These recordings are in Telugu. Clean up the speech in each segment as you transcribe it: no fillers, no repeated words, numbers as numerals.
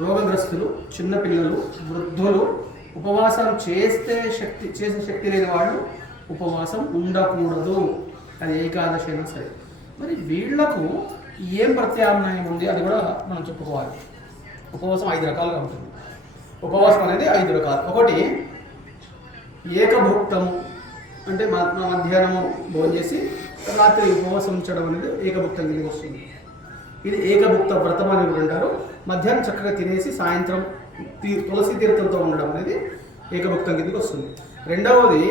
రోగగ్రస్తులు, చిన్నపిల్లలు, వృద్ధులు ఉపవాసం చేసే శక్తి లేని వాళ్ళు ఉపవాసం ఉండకూడదు. అది ఏకాదశి అయినా సరే. మరి వీళ్లకు ఏం ప్రత్యామ్నాయం ఉంది అది కూడా మనం చెప్పుకోవాలి. ఉపవాసం 5 రకాలుగా ఉంటుంది. ఉపవాసం అనేది 5 రకాలు. ఒకటి ఏకభుక్తము, అంటే మధ్యాహ్నము భోజనం చేసి రాత్రి ఉపవాసం ఉంచడం అనేది ఏకభుక్తం కిందకి వస్తుంది. ఇది ఏకభుక్త వ్రతం అని కూడా అంటారు. మధ్యాహ్నం చక్కగా తినేసి సాయంత్రం తులసి తీర్థంతో ఉండడం అనేది ఏకభుక్తం కిందకి వస్తుంది. రెండవది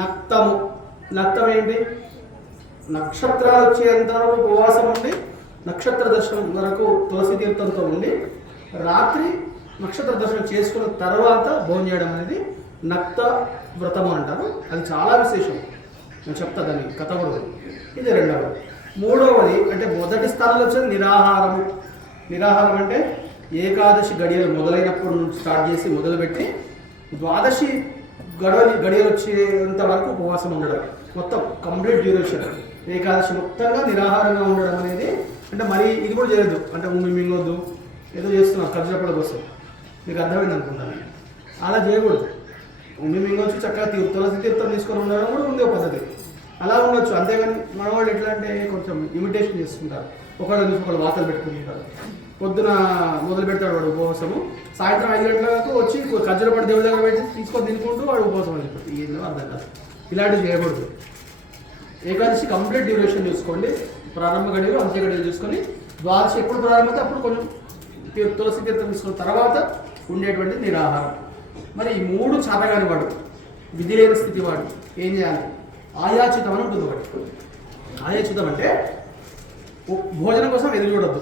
నక్తము. నక్తం ఏంటి? నక్షత్రాలు వచ్చేంత వరకు ఉపవాసం ఉండి నక్షత్ర దర్శనం వరకు తులసి తీర్థంతో ఉండి రాత్రి నక్షత్ర దర్శనం చేసుకున్న తర్వాత భోజనం చేయడం అనేది నక్త వ్రతము అంటారు. అది చాలా విశేషం. నేను చెప్తా దాని కథ కూడా. ఇది రెండవది. మూడవది అంటే మొదటి స్థానంలో వచ్చేది నిరాహారము. నిరాహారం అంటే ఏకాదశి గడియలు మొదలైనప్పుడు నుంచి స్టార్ట్ చేసి మొదలుపెట్టి ద్వాదశి గడియలు వచ్చేంత వరకు ఉపవాసం ఉండడం, మొత్తం కంప్లీట్ డ్యూరేషన్. ఏకాదశి మొత్తంగా నిరాహారంగా ఉండడం అనేది అంటే మరి ఇది కూడా చేయొద్దు. అంటే మింగొద్దు, ఏదో చేస్తున్నారు ఖర్జుల కోసం, మీకు అర్థమైంది అనుకుంటాను. అలా చేయకూడదు. మింగొచ్చు, చక్కగా తులసి తీర్థం తీసుకొని ఉండడం కూడా ఉంది ఒక పద్ధతి. అలా ఉండొచ్చు. అంతేగాని మన వాళ్ళు ఎట్లా అంటే కొంచెం ఇమిటేషన్ చేస్తుంటారు. ఒకళ్ళు చూసి ఒకళ్ళు వాతలు పెట్టుకుంటుంటారు. పొద్దున మొదలు పెడతాడు వాడు ఉపవాసము, సాయంత్రం 5 గంటలకు వచ్చి ఖర్జులపడి దేవుడి దగ్గర పెట్టి తీసుకొని తినుకుంటూ వాడు ఉపవాసం అని చెప్పి ఏందో అర్థం కాదు. ఇలాంటివి చేయకూడదు. ఏకాదశి కంప్లీట్ డ్యూరేషన్ చూసుకోండి. ప్రారంభ గడియలు అంత్య గడియలు చూసుకొని ద్వాదశి ఎప్పుడు ప్రారంభమైతే అప్పుడు కొంచెం తులసి తీర్థం తీసుకున్న తర్వాత ఉండేటువంటి నిరాహారం. మరి ఈ 3 చాతగాని వాడు, విధి లేని స్థితి వాడు ఏం చేయాలి? ఆయాచితం అని ఉంటుంది ఒకటి. ఆయాచితం అంటే భోజనం కోసం ఎదురు చూడొద్దు.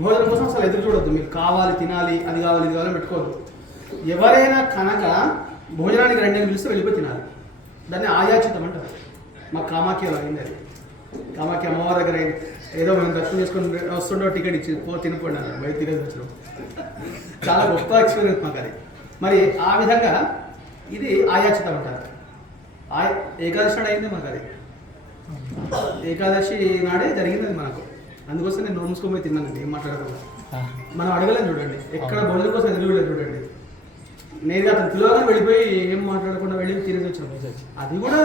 భోజనం కోసం అసలు ఎదురు చూడొద్దు. మీకు కావాలి, తినాలి, అది కావాలి, ఇది కావాలని పెట్టుకోవద్దు. ఎవరైనా కనుక భోజనానికి 2 గంటలు పిలిస్తే వెళ్ళిపోయి తినాలి. దాన్ని ఆయాచితం అంటారు. మా కామాఖ్యలో అయింది అది. కామాఖ్య అమ్మవారి దగ్గర ఏదో మేము దర్శనం చేసుకొని వస్తుండో టికెట్ ఇచ్చి తినిపోండి అన్నారు. బయట తినేసి వచ్చినాం. చాలా గొప్ప ఎక్స్పీరియన్స్ మాకు అది. మరి ఆ విధంగా ఇది ఆయాచితం అంటారు. ఏకాదశి నాడు అయింది మాకు అది. ఏకాదశి నాడే జరిగింది అది మనకు. అందుకోసం నేను నోరు మూసుకొని పోయి తిన్నానండి. ఏం మాట్లాడకుండా మనం అడగలేదు చూడండి. ఎక్కడ భోజనం కోసం ఎదురులేదు చూడండి. నేరుగా అతను పిల్లగానే వెళ్ళిపోయి ఏం మాట్లాడకుండా వెళ్ళి తినేసి వచ్చాను. అది కూడా